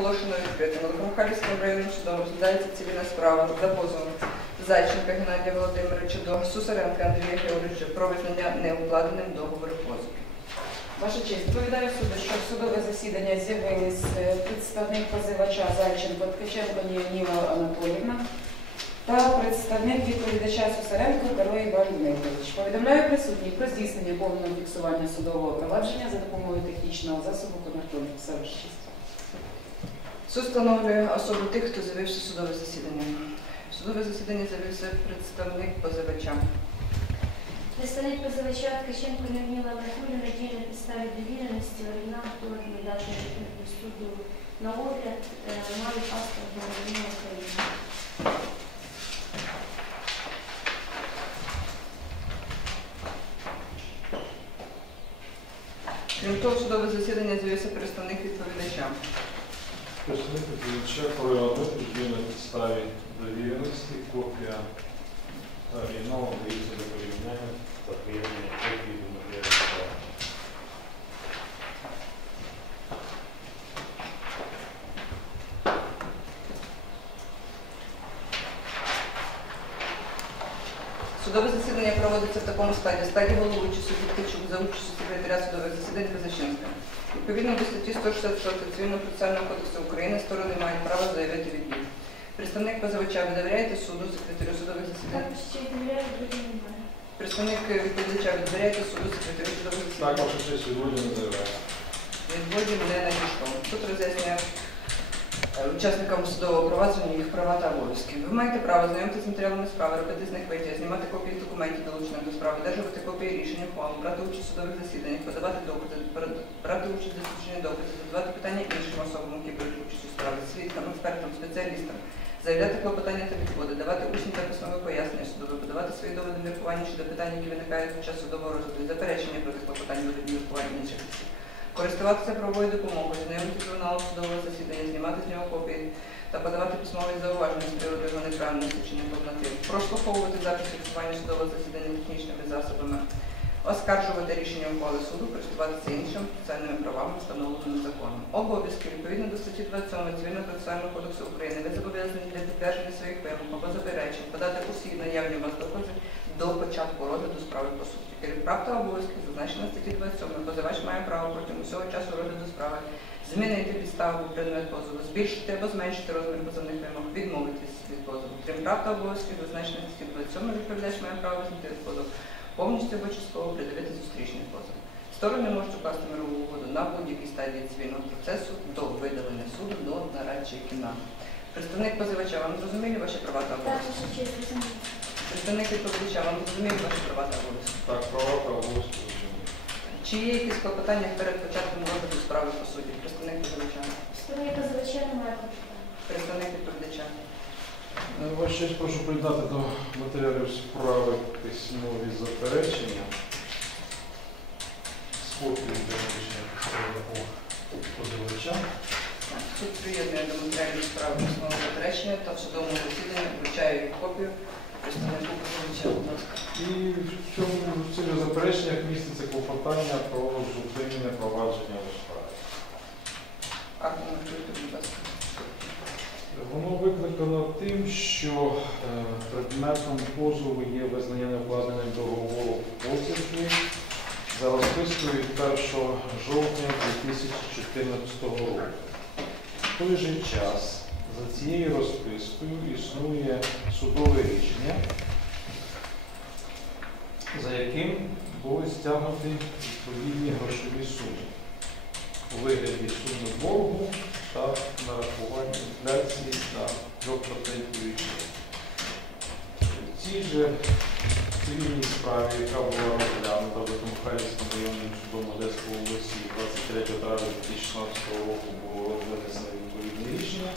Оголошено відкритим. Великомихайлівським районним судом розглядається цивільна справа за позовом Зайченка Геннадія Володимировича до Сусаренка Андрія Георгійовича про визнання неукладеним договору позову. Ваша честь, доповідаю суду, що судове засідання з'явились е, представник позивача Зайченко Ткаченко Ніла Анатолівна та представник відповідача Сусаренко Каро Іван Дмитрович. Повідомляю присутніх про здійснення повного фіксування судового провадження за допомогою технічного засобу контролю. Все ваша честь. Суд встановлює особу тих, хто з'явився судове засідання. Судове засідання з'явився представник позивача. Представник позивача Ткаченко Людмила Анатоліївна діє на підставі довіреності оригінал вторгнення дати суду на огляд е, має паспорт громадянина України. Крім того, судове засідання з'явився представник відповідача. Представник відповідача Корольова є на підставі довіреності, копія оригіналу дається до порівняння та приєднання копії до матеріалу справи. Судове засідання проводиться в такому складі. Стадії головуючий судді Ткачук за участю секретаря судових засідань Казаченка. Відповідно до статті 166 Цивільного процесуального кодексу України сторони мають право заявити відбір. Представник позивача ви довіряєте суду, секретарю судових засідань? Представник відповідача ви довіряєте суду, секретарю судових Так, засідань? ваша честь відводі не заявляє. Відводів не надійшло. Тут роз'яснює учасникам судового провадження їх права та обов'язки. Ви маєте право знайомитися з матеріалами справи, робити з них витяг, знімати копії документів, долучених до справи, одержувати копії рішень, ухвал, брати участь у судових засіданнях, подавати докази, брати участь в дослідженні доказів, задавати питання іншим особам, які беруть участь у справі, свідкам, експертам, спеціалістам, заявляти клопотання та відводи, давати усні та письмові пояснення судові, подавати свої доводи міркування щодо питань, які виникають під час судового розгляду, заперечення проти клопотань доводів міркування інших осіб. Користуватися правовою допомогою, знайомити з журналом судового засідання, знімати з нього копії та подавати письмові зауваження з приводу його неправильності чи неповноти, прослуховувати запис фіксування судового засідання технічними засобами, оскаржувати рішення ухвали суду, користуватися іншими процесуальними правами, встановленими законом. Обов'язки відповідно до статті 27 Цивільного процесуального кодексу України. Ви зобов'язані для підтвердження своїх вимог або заперечень подати усі наявні у вас докази до початку розгляду справи по суті. Крім прав та обов'язків, зазначено в статті 27, позивач має право протягом усього часу розгляду справи змінити підставу предмет позову, збільшити або зменшити розмір позовних вимог, відмовитись від позову. Крім прав та обов'язків, зазначено в статті 27, відповідач має право визнати від позову повністю або частково придивити зустрічний позов. Сторони можуть укласти мирову угоду на будь-якій стадії цивільного процесу до видалення суду до нарадчої кімнати. Представник позивача, вам зрозуміли ваші права та Так, обов'язки? Представник відповідача, вам зрозуміли ваші права та обов'язки? Так, права та обов'язки. Чи є якісь клопотання перед початком розгляду справи по суді? Представник позивача, В стороні позивача немає клопотання. представник відповідача. Ваша честь, прошу придати до матеріалів справи письмові заперечення копією для представнику позивача. Суд приєднує до матеріалів справи письмове заперечення та в судовому засіданні вручає копію І в цьому в цих запереченнях міститься клопотання про зупинення провадження у справі. Акт номер 4, будь ласка. Воно викликано тим, що е, предметом позову є визнання неукладеним договору позову за розпискою від 1 жовтня 2014 року. В той же час за цією розпискою існує судове рішення, за яким були стягнуті відповідні грошові суми у вигляді суми боргу та нарахування інфляції та 3% річних. В цій же цивільній справі, яка була розглянута в Викомхайлівським районним судом Одеської області 23 травня 2016 року було винесено відповідне рішення,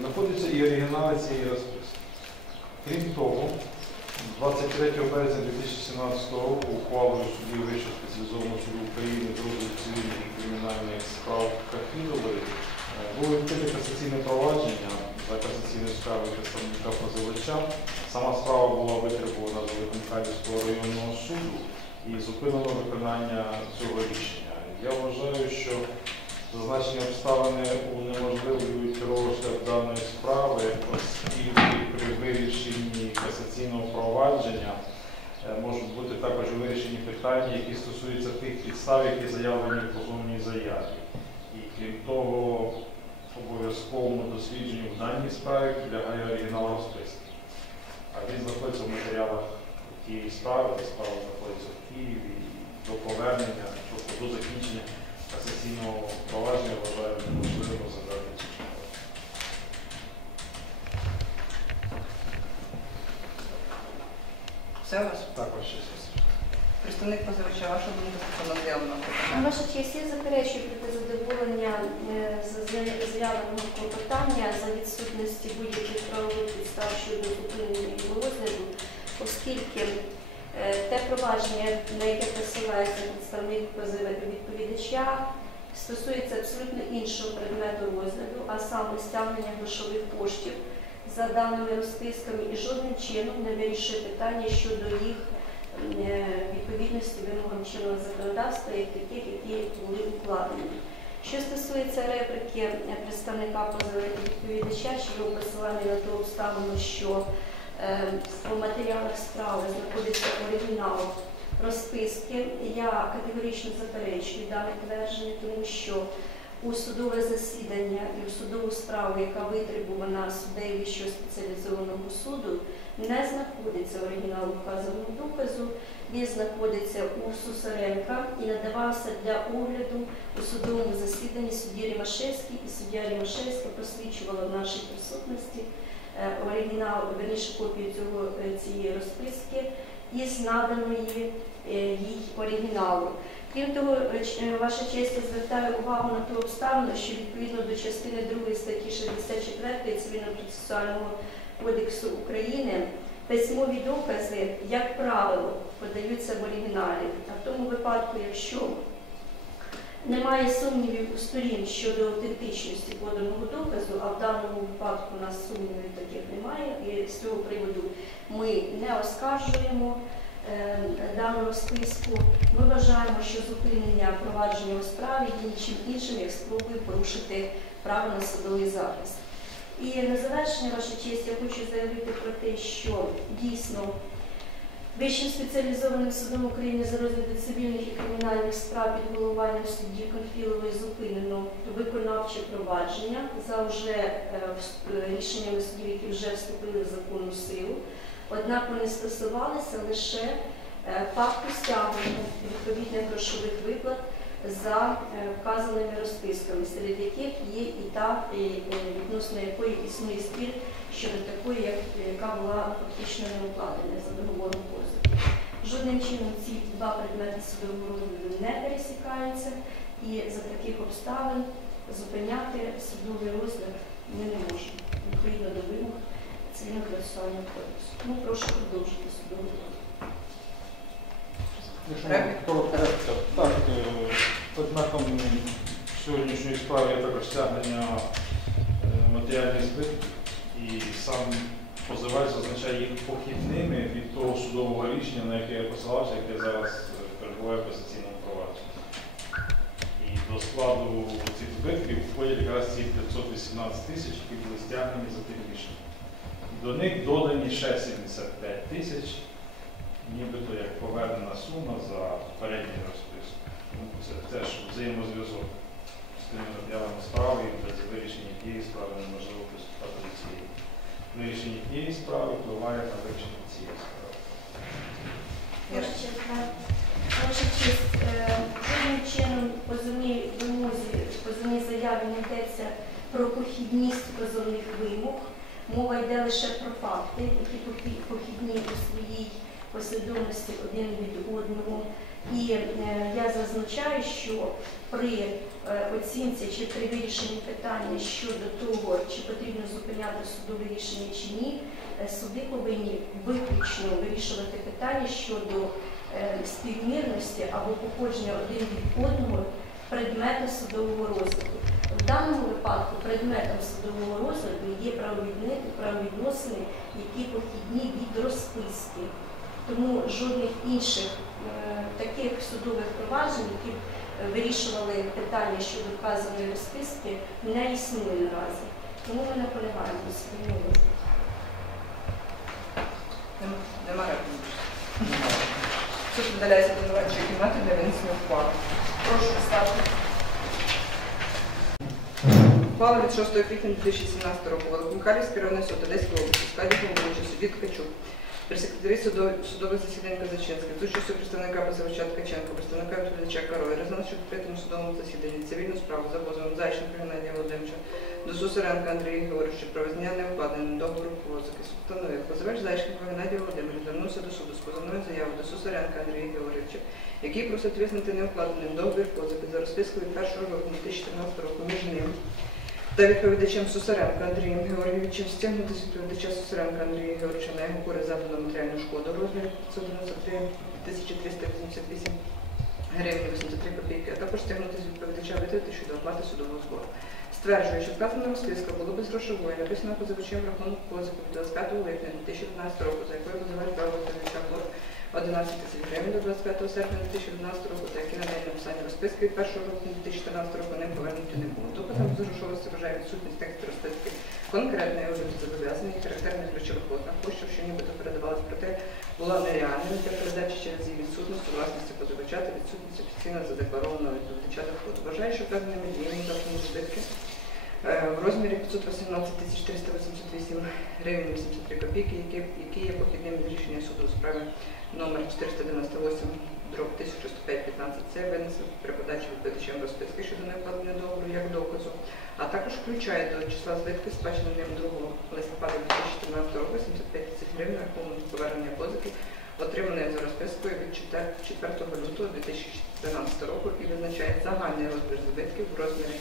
знаходяться і оригінали цієї розписки. Крім того, 23 березня 2017 року ухвалою судді Вищого спеціалізованого суду України з цивільних і кримінальних справ Кахідової е, було відкрите касаційне провадження за касаційною справою представника позивача. Сама справа була витребувана з Великомихайлівського районного суду і зупинено виконання цього рішення. Я вважаю, що зазначені обставини унеможливлюють даної справи, оскільки при вирішенні касаційного провадження е, можуть бути також вирішені питання, які стосуються тих підстав, які заявлені в позовній заяві. І крім того, обов'язковому дослідженню в даній справі підлягає оригінал розписки. А він знаходиться в матеріалах тієї справи, справа знаходиться в Києві до повернення, тобто до закінчення касаційного провадження вважаю неможливо задати цю справу. Все у вас? Також ще щось. Представник позивача, ваша думка стосовно заявленого клопотання? Ваша честь, я заперечую проти задоволення е, з- з- заявленого клопотання за відсутності будь-яких правових підстав щодо зупинення його розгляду, оскільки е, те провадження, на яке посилається представник позивача відповідача, стосується абсолютно іншого предмету розгляду, а саме стягнення грошових коштів за даними розписками і жодним чином не вирішує питання щодо їх е, відповідності вимогам чинного законодавства, як таких, які були укладені. Що стосується репліки представника позивача відповідача, що його посилання на ту обставину, що е, в матеріалах справи знаходиться оригінал розписки, я категорично заперечую дане твердження, тому що у судове засідання і у судову справу, яка витребувана суддею спеціалізованого суду, не знаходиться оригінал вказаного доказу, він знаходиться у Сусаренка і надавався для огляду у судовому засіданні судді Рімашевський, і суддя Рімашевська просвічувала в нашій присутності е, оригінал, верніше копію цього, е, цієї розписки із наданої е, їй оригіналу. Крім того, е, ваша честь, я звертаю увагу на ту обставину, що відповідно до частини 2 статті 64 Цивільно-процесуального кодексу України письмові докази, як правило, подаються в оригіналі. А в тому випадку, якщо немає сумнівів у сторін щодо автентичності поданого доказу, а в даному випадку у нас сумнівів таких немає, і з цього приводу ми не оскаржуємо е, даного списку. Ми вважаємо, що зупинення провадження у справі є нічим іншим, як спробою порушити право на судовий захист. І на завершення, ваша честь, я хочу заявити про те, що дійсно Вищим спеціалізованим судом України за розгляди цивільних і кримінальних справ під головуванням судді Конфілової зупинено виконавче провадження за вже е, е, рішеннями судів, які вже вступили в законну силу. Однак вони стосувалися лише е, факту стягнення відповідних грошових виплат за е, вказаними розписками, серед яких є і та, е, відносно якої існує спір щодо такої, яка була фактично не укладена за договором позову. Жодним чином ці два предмети судового розгляду не пересікаються, і за таких обставин зупиняти судовий розгляд ми не можемо відповідно до вимог цивільного процесуального кодексу. Тому прошу продовжити судовий розгляд. Так, предметом сьогоднішньої справи є також стягнення е, матеріальних збитків, і сам позивач зазначає їх похідними від того судового рішення, на яке я посилався, яке зараз е, перебуває в касаційному провадженні. І до складу цих збитків входять якраз ці 518 тисяч, які були стягнені за тим рішенням. До них додані ще 75 тисяч, нібито як повернена сума за попередній розписку. Тому це теж взаємозв'язок з тими матеріалами справи без вирішення тієї справи неможливо приступати до цієї. Вирішення тієї справи впливає на вирішення цієї справи. Ваша честь, жодним чином позовній вимозі, позовній заяві не йдеться про похідність позовних вимог. Мова йде лише про факти, які похідні у своїй послідовності один від одного. І е, я зазначаю, що при е, оцінці чи при вирішенні питання щодо того, чи потрібно зупиняти судове рішення чи ні, е, суди повинні виключно вирішувати питання щодо співмірності або походження один від одного предмету судового розгляду. В даному випадку предметом судового розгляду є правовідносини, які похідні від розписки. Тому жодних інших е, таких судових проваджень, які б е, вирішували питання щодо вказаної розписки, не існує наразі. Тому ми наполягаємо на своєму. Нема, реплік. Суд видаляється до нарадчої кімнати для винесення ухвали. Прошу поставити. Ухвала від 6 квітня 2017 року Великомихайлівський районний суд Одеської області складі головуючий судді Ткачук. При секретарі судових засідань Казачинських з участю представника позивача Ткаченка, представника відповідача Карої, розглянувши в відкритому судовому засіданні цивільну справу за позовом Зайченка Геннадія Володимировича до Сусаренка Андрія Георгійовича про визнання неукладеним договору позики. Встановив, позивач Зайченко Геннадій Володимирович звернувся до суду з позовною заявою до Сусаренка Андрія Георгійовича, який просить визнати неукладеним договір позики за розпискою від 1 року 2014 року між ним та відповідачем Сусаренка Андрієм Георгійовичем стягнути з відповідача Сусаренка Андрія Георгійовича на його користь завдану матеріальну шкоду розмірі 593 388 гривень 83 копійки, а також стягнути з відповідача витрати щодо оплати судового збору. Стверджує, що вказана розписка була безгрошовою, написана позивачем рахунок позику від 25 липня 2011 року, за якою позивач право відповідача борг 11 тисяч гривень до 25 серпня 2011 року, та які на день написання розписки від 1 жовтня 2014 року не повернуті не було. Доказом безгрошовості вважає відсутність тексту розписки конкретної обіду зобов'язаних і характерних речових ознак, коштів, що нібито передавалась, проте була нереальною для передачі через її відсутність у власності позивача та відсутність офіційно задекларованого відповідача доходу. Вважає, що вказаними діями е, в розмірі 518 тисяч 388 гривень 83 копійки, які, є похідним від рішення суду у справі номер 498 дроб 1105 це винесено при подачі відповідачем розписки щодо неукладення договору як доказу, а також включає до числа збитки сплачених ним 2 листопада 2014 року 75 тисяч гривень рахунок повернення позики, отриманої за розпискою від 4 лютого 2014 року і визначає загальний розмір збитків в розмірі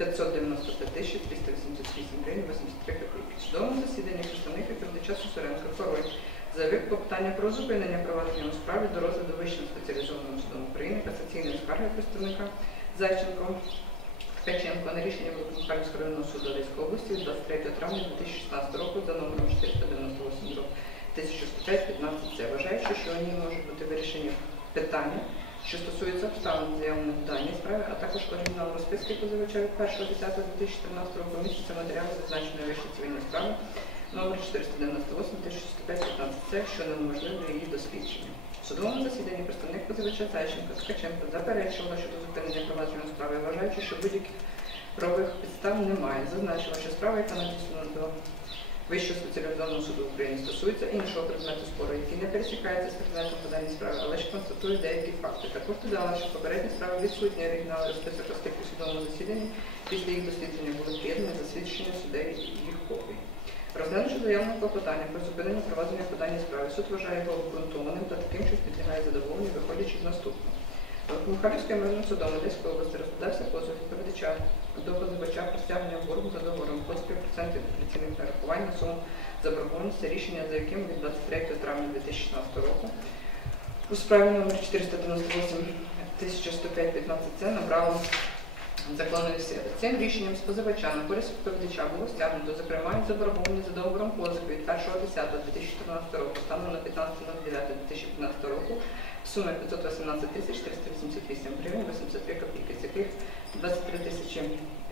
595 тисяч 388 гривень 83 копійки. Судовому засіданні представник відповідача Сусаренко Король заявив клопотання про зупинення провадження у справі до розгляду Вищим спеціалізованим судом України касаційної скарги представника Зайченко Ткаченко на рішення Великомихайлівського районного суду Одеської області 23 травня 2016 року за номером 498 рок 1105 це вважаючи, що у ній можуть бути вирішені питання, що стосуються обставин заявлених даній справі, а також оригінал розписки позивача від 1.10.2014 року місяця матеріалу зазначеної вище цивільної справи номер 498 1105 це, що неможливо її дослідження. В судовому засіданні представник позивача Зайченко Ткаченко заперечувала щодо зупинення провадження справи, вважаючи, що будь-яких правових підстав немає. Зазначила, що справа, яка надіслана до Вищого спеціалізованого суду України стосується іншого предмету спору, який не пересікається з предметом подання справи, але ж констатує деякі факти. Також додала, що попередні справи відсутні оригінали розписок розкритих у судовому засіданні. Після їх дослідження були приєднані за свідчення судей і їх копій. Розглянувши заявне клопотання про зупинення провадження подання справи, суд вважає його обґрунтованим та таким, що підлягає задоволенню, виходячи з наступного. Михайлівським районним судом Одеської області розглядався позов відповідача до позивача про стягнення боргу за договором по співпроцентів інфляційних нарахувань на суму заборгованості, рішення за яким від 23 травня 2016 року. У справі номер 498 1105 15 це набрало законної сили. Цим рішенням з позивача на користь відповідача було стягнуто, зокрема, і заборгованість за договором позику від 1.10.2014 року станом на 15.09.2015 року в сумі 518 тисяч 388 гривень 83 копійки, з яких 23 тисячі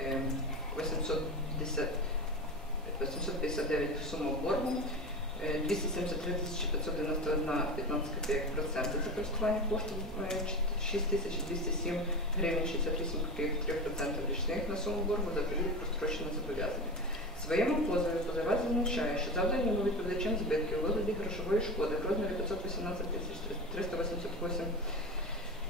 ем, 810 859 сума боргу, 273 тисячі 591 15 копійок проценти за користування коштів, е, 6 тисяч 207 гривень 68 копійок 3 проценти річних на суму боргу за період простроченого зобов'язання. Своєму позові позивач зазначає, що завдані йому відповідачем збитки у вигляді грошової шкоди в розмірі 518 тисяч 388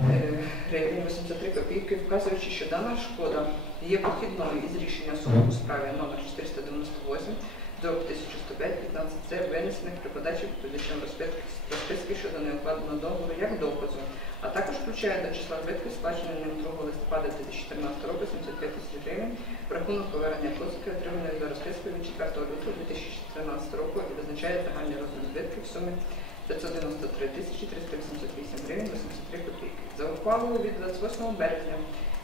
е, гривень 83 копійки, вказуючи, що дана шкода є похідною із рішення суду у справі номер 498 до 1105 15 це винесених при подачі відповідачем розписки, розписки щодо неукладеного договору як доказу, а також включає до числа збитків, сплачених ним 2 листопада 2014 року 75 тисяч гривень, в рахунок повернення позики, отриманої за розпискою від 4 лютого 2014 року і визначає загальний розмір збитків в сумі 593 тисячі 388 гривень 83 копійки. За ухвалою від 28 березня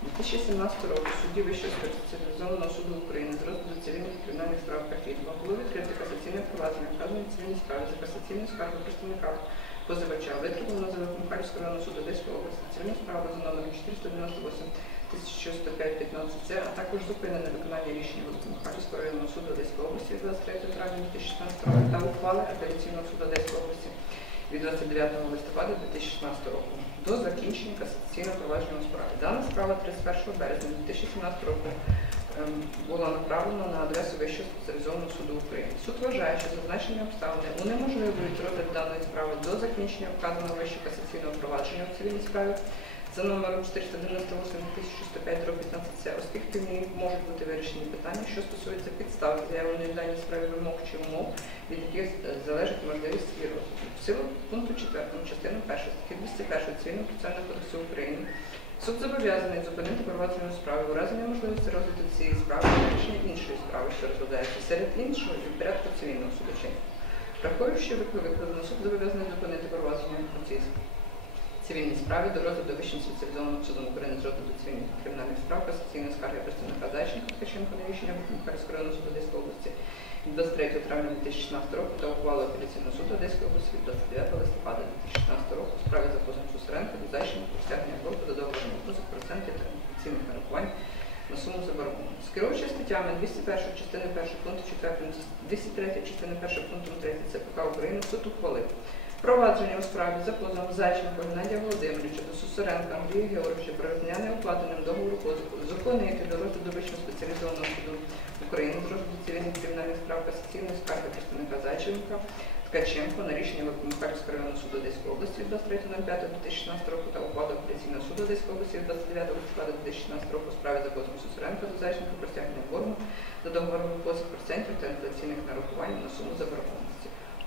2017 року судді Вищого спеціалізованого суду України з розгляду цивільних кримінальних справ Кахідова було відкрите касаційне провадження вказаної цивільній справі за касаційною скаргою представника позивача, витримано за Михайлівського районного суду Одеської області, цивільну справу за номером 498 1105 15 це, а також зупинене виконання рішення Великомихайлівського районного суду Одеської області 23 травня 2016 року та ухвали апеляційного суду Одеської області від 29 листопада 2016 року до закінчення касаційного провадження у справі. Дана справа 31 березня 2017 року ем, була направлена на адресу Вищого спеціалізованого суду України. Суд вважає, що зазначені обставини унеможливлюють розгляд даної справи до закінчення вказаного вищого касаційного провадження у цивільній справі за номером 498 15 с оскільки в можуть бути вирішені питання, що стосуються підстав заявленої в даній справі вимог чи умов, від яких залежить можливість її розгляду. В силу пункту 4 частини 1 статті 201 Цивільного процесуального кодексу України суд зобов'язаний зупинити провадження у справі у разі неможливості розгляду цієї справи та вирішення іншої справи, що розглядається серед іншого і в порядку цивільного судочинства. Враховуючи викладено, суд зобов'язаний зупинити провадження у цій цивільній справі до розгляду Вищим спеціалізованим судом України з розгляду цивільних кримінальних справ касаційної скарги представника Зайченка Ткаченко на рішення Михайлівського суду Одеської області від 23 травня 2016 року та ухвали апеляційного суду Одеської області від 29 листопада 2016 року у справі за позовом Сусаренка до Зайченка про стягнення боргу до договорного курсу процентів та інвестиційних нарахувань на суму заборгованості. Керуючи статтями 201 частини 1 пункту 4, 203 частини 1 пункту 3 ЦПК України суд ухвалив Провадження у справі за позовом Зайченко Геннадія Володимировича до Сусаренка Андрія Георгійовича про визнання неукладеним договору позику зупинити до розгляду Вищого спеціалізованого суду України з розгляду цивільних кримінальних справ касаційної скарги представника Зайченка Ткаченко на рішення Михайлівського районного суду Одеської області 23.05.2016 року та ухвалу апеляційного суду Одеської області 29 листопада 2016 року у справі за позовом Сусаренка до Зайченка про стягнення боргу за договором позов процентів та інфляційних нарахувань на суму заборгованості.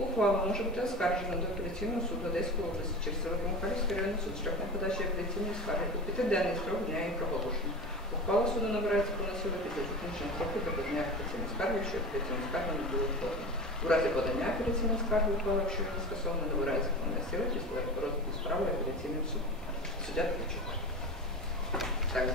Ухвала може бути оскаржена до апеляційного суду Одеської області через Михайлівський районний суд шляхом подачі апеляційної скарги у п'ятиденний строк дня її проголошення. Ухвала суду набирається сила після закінчення строку для подання апеляційної скарги, якщо апеляційна скарга не була подана. У разі подання апеляційної скарги ухвала, якщо вона скасована, набирається повна сила після розгляду справи апеляційним судом. Суддя. Так,